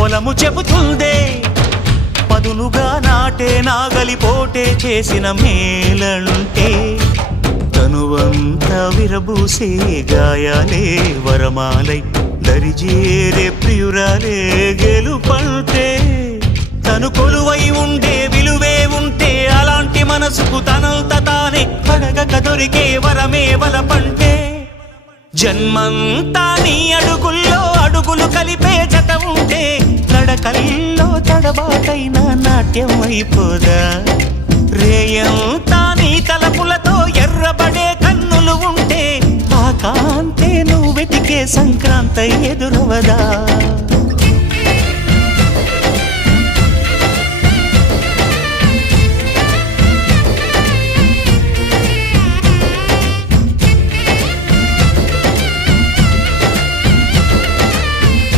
పొలము చెబుతుందే పదునుగా నాటే నాగలి పోటే చేసిన మేలంటే తనువంతా విరబూసే గాయాలే వరమాలై దరిజేరే ప్రియురాలే గెలుపంటే తను కొలువై ఉండే విలువే ఉంటే అలాంటి మనసుకు తనంత తానే అడగక దొరికే వరమే వలపంటే జన్మంతా నీ అడుగుల్లో అడుగులు కలిపే జత ఉంటే నడకల్లో తడబాటైన నాట్యం అయిపోదా రేయంతా నీ తలపులతో ఎర్రబడే కన్నులు ఉంటే ఆ కాంతే నువ్వు వెతికే సంక్రాంతి ఎదురవదా